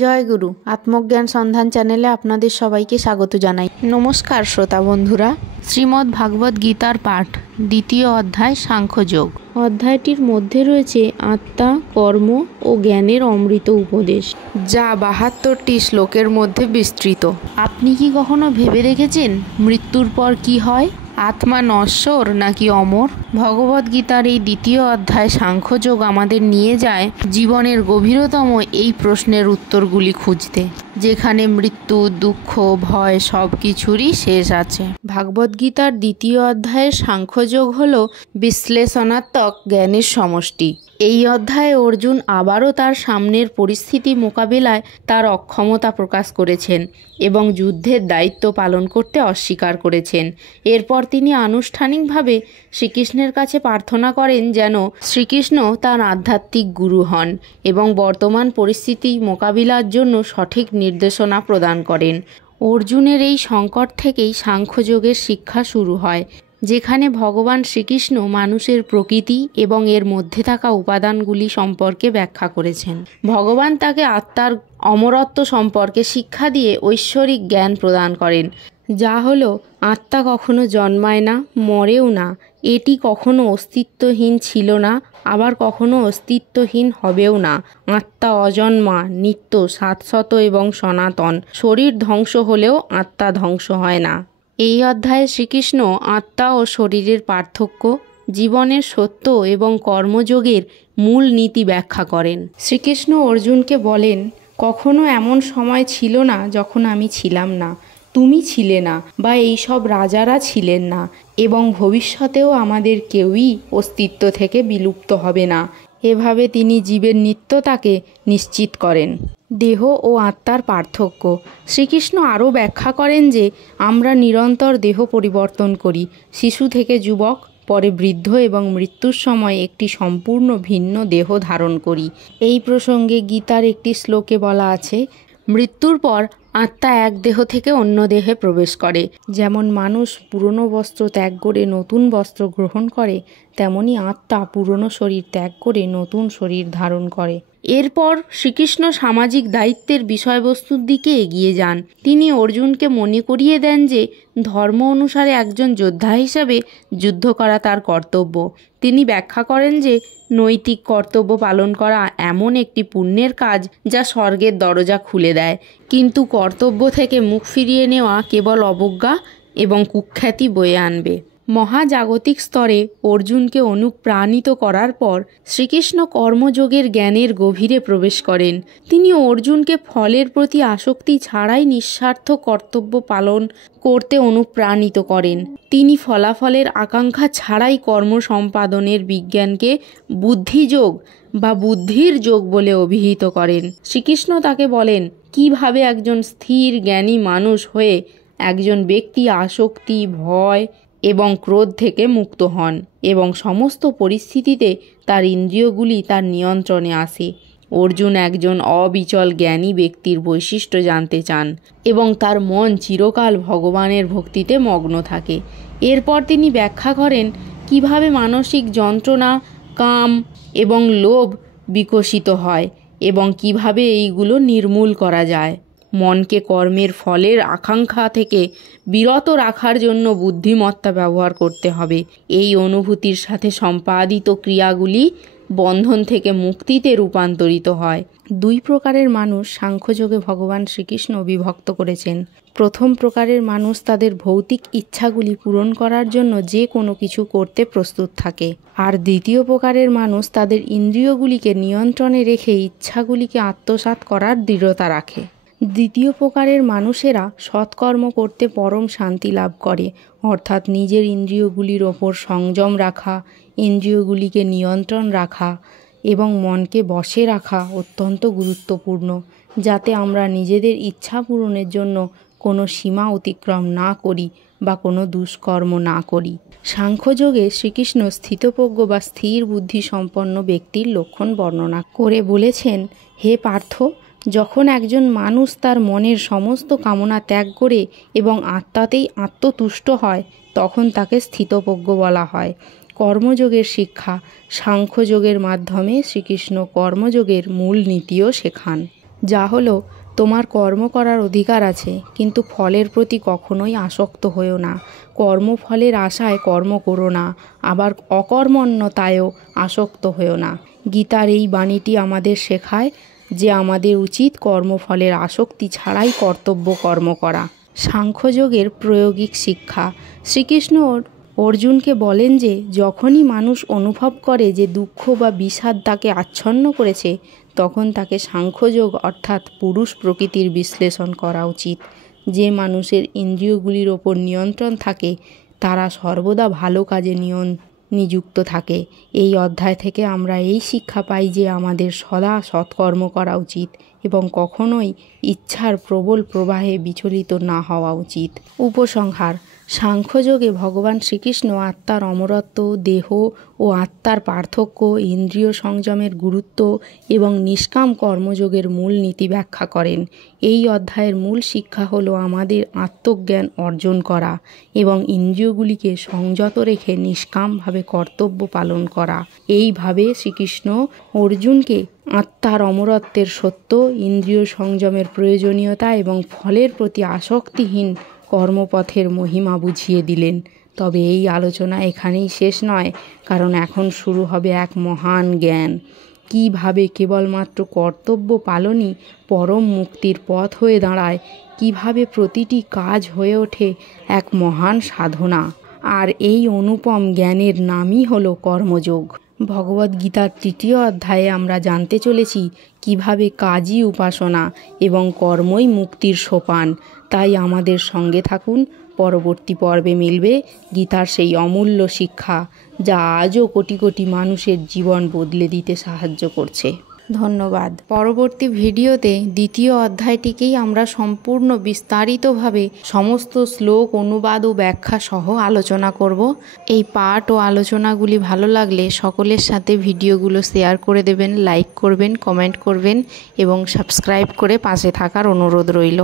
জয় গুরু। আত্মজ্ঞান সন্ধান চ্যানেলে আপনাদের সবাইকে স্বাগত জানাই। নমস্কার শ্রোতা বন্ধুরা। শ্রীমদ্ ভাগবত গীতার পাঠ, দ্বিতীয় অধ্যায় সাংখ্যযোগ। অধ্যায়টির মধ্যে রয়েছে আত্মা, কর্ম ও জ্ঞানের অমৃত উপদেশ, যা ৭২টি শ্লোকের মধ্যে বিস্তৃত। আপনি কি কখনো ভেবে দেখেছেন মৃত্যুর পর কি হয়? আত্মা নশ্বর নাকি অমর? ভগবদ্গীতার এই দ্বিতীয় অধ্যায় সাংখ্যযোগ আমাদের নিয়ে যায় জীবনের গভীরতম এই প্রশ্নের উত্তরগুলি খুঁজতে, যেখানে মৃত্যু, দুঃখ, ভয় সব কিছুরই শেষ আছে। ভাগবদ্গীতার দ্বিতীয় অধ্যায়ের সাংখ্যযোগ হল বিশ্লেষণাত্মক জ্ঞানের সমষ্টি। এই অধ্যায়ে অর্জুন আবারও তার সামনের পরিস্থিতি মোকাবিলায় তার অক্ষমতা প্রকাশ করেছেন এবং যুদ্ধের দায়িত্ব পালন করতে অস্বীকার করেছেন। এরপর তিনি আনুষ্ঠানিকভাবে শ্রীকৃষ্ণের কাছে প্রার্থনা করেন যেন শ্রীকৃষ্ণ তার আধ্যাত্মিক গুরু হন এবং বর্তমান পরিস্থিতি মোকাবিলার জন্য সঠিক নির্দেশনা প্রদান করেন। অর্জুনের এই সংকট থেকেই সাংখ্যযোগের শিক্ষা শুরু হয়, যেখানে ভগবান শ্রীকৃষ্ণ মানুষের প্রকৃতি এবং এর মধ্যে থাকা উপাদানগুলি সম্পর্কে ব্যাখ্যা করেছেন। ভগবান তাকে আত্মার অমরত্ব সম্পর্কে শিক্ষা দিয়ে ঐশ্বরিক জ্ঞান প্রদান করেন, যা হলো আত্মা কখনো জন্মায় না, মরেও না, এটি কখনো অস্তিত্বহীন ছিল না, আবার কখনো অস্তিত্বহীন হবেও না। আত্মা অজন্মা, নিত্য, শাশ্বত এবং সনাতন। শরীর ধ্বংস হলেও আত্মা ধ্বংস হয় না। এই অধ্যায়ে শ্রীকৃষ্ণ আত্মা ও শরীরের পার্থক্য, জীবনের সত্য এবং কর্মযোগের মূল নীতি ব্যাখ্যা করেন। শ্রীকৃষ্ণ অর্জুনকে বলেন, কখনো এমন সময় ছিল না যখন আমি ছিলাম না, তুমি ছিলে না, বা এই সব রাজারা ছিলেন না, এবং ভবিষ্যতেও আমাদের কেউই অস্তিত্ব থেকে বিলুপ্ত হবে না। এভাবে তিনি জীবের নিত্যতাকে নিশ্চিত করেন। দেহ ও আত্মার পার্থক্য। শ্রীকৃষ্ণ আরও ব্যাখ্যা করেন যে আমরা নিরন্তর দেহ পরিবর্তন করি, শিশু থেকে যুবক, পরে বৃদ্ধ এবং মৃত্যুর সময় একটি সম্পূর্ণ ভিন্ন দেহ ধারণ করি। এই প্রসঙ্গে গীতার একটি শ্লোকে বলা আছে, মৃত্যুর পর আত্মা এক দেহ থেকে অন্য দেহে প্রবেশ করে। যেমন মানুষ পুরনো বস্ত্র ত্যাগ করে নতুন বস্ত্র গ্রহণ করে, তেমনি আত্মা পুরনো শরীর ত্যাগ করে নতুন শরীর ধারণ করে। এরপর শ্রীকৃষ্ণ সামাজিক দায়িত্বের বিষয়বস্তুর দিকে এগিয়ে যান। তিনি অর্জুনকে মনে করিয়ে দেন যে ধর্ম অনুসারে একজন যোদ্ধা হিসাবে যুদ্ধ করা তার কর্তব্য। তিনি ব্যাখ্যা করেন যে নৈতিক কর্তব্য পালন করা এমন একটি পুণ্যের কাজ যা স্বর্গের দরজা খুলে দেয়, কিন্তু কর্তব্য থেকে মুখ ফিরিয়ে নেওয়া কেবল অবজ্ঞা এবং কুখ্যাতি বয়ে আনবে। মহাজাগতিক স্তরে অর্জুনকে অনুপ্রাণিত করার পর শ্রীকৃষ্ণ কর্মযোগের জ্ঞানের গভীরে প্রবেশ করেন। তিনি অর্জুনকে ফলের প্রতি আসক্তি ছাড়াই নিঃস্বার্থ কর্তব্য পালন করতে অনুপ্রাণিত করেন। তিনি ফলাফলের আকাঙ্ক্ষা ছাড়াই কর্ম সম্পাদনের বিজ্ঞানকে বুদ্ধিযোগ বা বুদ্ধির যোগ বলে অভিহিত করেন। শ্রীকৃষ্ণ তাকে বলেন, কিভাবে একজন স্থির জ্ঞানী মানুষ হয়ে একজন ব্যক্তি আসক্তি, ভয় এবং ক্রোধ থেকে মুক্ত হন এবং সমস্ত পরিস্থিতিতে তার ইন্দ্রিয়গুলি তার নিয়ন্ত্রণে আসে। অর্জুন একজন অবিচল জ্ঞানী ব্যক্তির বৈশিষ্ট্য জানতে চান এবং তার মন চিরকাল ভগবানের ভক্তিতে মগ্ন থাকে। এরপর তিনি ব্যাখ্যা করেন কিভাবে মানসিক যন্ত্রণা, কাম এবং লোভ বিকশিত হয় এবং কিভাবে এইগুলো নির্মূল করা যায়। মনকে কর্মের ফলের আকাঙ্ক্ষা থেকে বিরত রাখার জন্য বুদ্ধিমত্তা ব্যবহার করতে হবে। এই অনুভূতির সাথে সম্পাদিত ক্রিয়াগুলি বন্ধন থেকে মুক্তিতে রূপান্তরিত হয়। দুই প্রকারের মানুষ সাংখ্যযোগে ভগবান শ্রীকৃষ্ণ বিভক্ত করেছেন। প্রথম প্রকারের মানুষ তাদের ভৌতিক ইচ্ছাগুলি পূরণ করার জন্য যে কোনো কিছু করতে প্রস্তুত থাকে, আর দ্বিতীয় প্রকারের মানুষ তাদের ইন্দ্রিয়গুলিকে নিয়ন্ত্রণে রেখে ইচ্ছাগুলিকে আত্মসাৎ করার দৃঢ়তা রাখে। দ্বিতীয় প্রকারের মানুষেরা সৎকর্ম করতে পরম শান্তি লাভ করে, অর্থাৎ নিজের ইন্দ্রিয়গুলির ওপর সংযম রাখা, ইন্দ্রিয়গুলিকে নিয়ন্ত্রণ রাখা এবং মনকে বশে রাখা অত্যন্ত গুরুত্বপূর্ণ, যাতে আমরা নিজেদের ইচ্ছা পূরণের জন্য কোনো সীমা অতিক্রম না করি বা কোনো দুষ্কর্ম না করি। সাংখ্যযোগে শ্রীকৃষ্ণ স্থিতপ্রজ্ঞ বা স্থির বুদ্ধি সম্পন্ন ব্যক্তির লক্ষণ বর্ণনা করে বলেছেন, হে পার্থ, যখন একজন মানুষ তার মনের সমস্ত কামনা ত্যাগ করে এবং আত্মাতেই আত্মতুষ্ট হয়, তখন তাকে স্থিতপ্রজ্ঞ বলা হয়। কর্মযোগের শিক্ষা। সাংখ্যযোগের মাধ্যমে শ্রীকৃষ্ণ কর্মযোগের মূল নীতিও শেখান। যা হলো তোমার কর্ম করার অধিকার আছে, কিন্তু ফলের প্রতি কখনোই আসক্ত হয়েও না। কর্মফলের আশায় কর্ম করো না, আবার অকর্মণ্যতায়ও আসক্ত হয়েও না। গীতার এই বাণীটি আমাদের শেখায় যে আমাদের উচিত কর্মফলের আসক্তি ছাড়াই কর্তব্য কর্ম করা। সাংখ্যযোগের প্রায়োগিক শিক্ষা। শ্রীকৃষ্ণ অর্জুনকে বলেন যে যখনই মানুষ অনুভব করে যে দুঃখ বা বিষাদ তাকে আচ্ছন্ন করেছে, তখন তাকে সাংখ্যযোগ অর্থাৎ পুরুষ প্রকৃতির বিশ্লেষণ করা উচিত। যে মানুষের ইন্দ্রিয়গুলির ওপর নিয়ন্ত্রণ থাকে তারা সর্বদা ভালো কাজে নিযুক্ত থাকে। এই অধ্যায় থেকে আমরা এই শিক্ষা পাই যে আমাদের সদা সৎকর্ম করা উচিত এবং কখনোই ইচ্ছার প্রবল প্রবাহে বিচলিত না হওয়া উচিত। উপসংহার। সাংখ্যযোগে ভগবান শ্রীকৃষ্ণ আত্মার অমরত্ব, দেহ ও আত্মার পার্থক্য, ইন্দ্রিয় সংযমের গুরুত্ব এবং নিষ্কাম কর্মযোগের মূল নীতি ব্যাখ্যা করেন। এই অধ্যায়ের মূল শিক্ষা হলো আমাদের আত্মজ্ঞান অর্জন করা এবং ইন্দ্রিয়গুলিকে সংযত রেখে নিষ্কামভাবে কর্তব্য পালন করা। এইভাবে শ্রীকৃষ্ণ অর্জুনকে আত্মার অমরত্বের সত্য, ইন্দ্রিয় সংযমের প্রয়োজনীয়তা এবং ফলের প্রতি আসক্তিহীন কর্মপথের মহিমা বুঝিয়ে দিলেন। তবে এই আলোচনা এখানেই শেষ নয়, কারণ এখন শুরু হবে এক মহান জ্ঞান। কিভাবে কেবলমাত্র কর্তব্য পালনই পরম মুক্তির পথ হয়ে দাঁড়ায়, কিভাবে প্রতিটি কাজ হয়ে ওঠে এক মহান সাধনা। আর এই অনুপম জ্ঞানের নামই হলো কর্মযোগ। ভগবদ্গীতার 3য় অধ্যায়ে আমরা জানতে চলেছি কিভাবে কাজই উপাসনা এবং কর্মই মুক্তির সোপান। তাই আমাদের সঙ্গে থাকুন। পরবর্তী পর্বে মিলবে গীতার সেই অমূল্য শিক্ষা যা আজও কোটি কোটি মানুষের জীবন বদলে দিতে সাহায্য করছে। ধন্যবাদ। পরবর্তী ভিডিওতে 2য় অধ্যায়টিকেই আমরা সম্পূর্ণ বিস্তারিতভাবে সমস্ত শ্লোক, অনুবাদ ও ব্যাখ্যা সহ আলোচনা করব। এই পাঠ ও আলোচনাগুলি ভালো লাগলে সকলের সাথে ভিডিওগুলো শেয়ার করে দেবেন, লাইক করবেন, কমেন্ট করবেন এবং সাবস্ক্রাইব করে পাশে থাকার অনুরোধ রইল।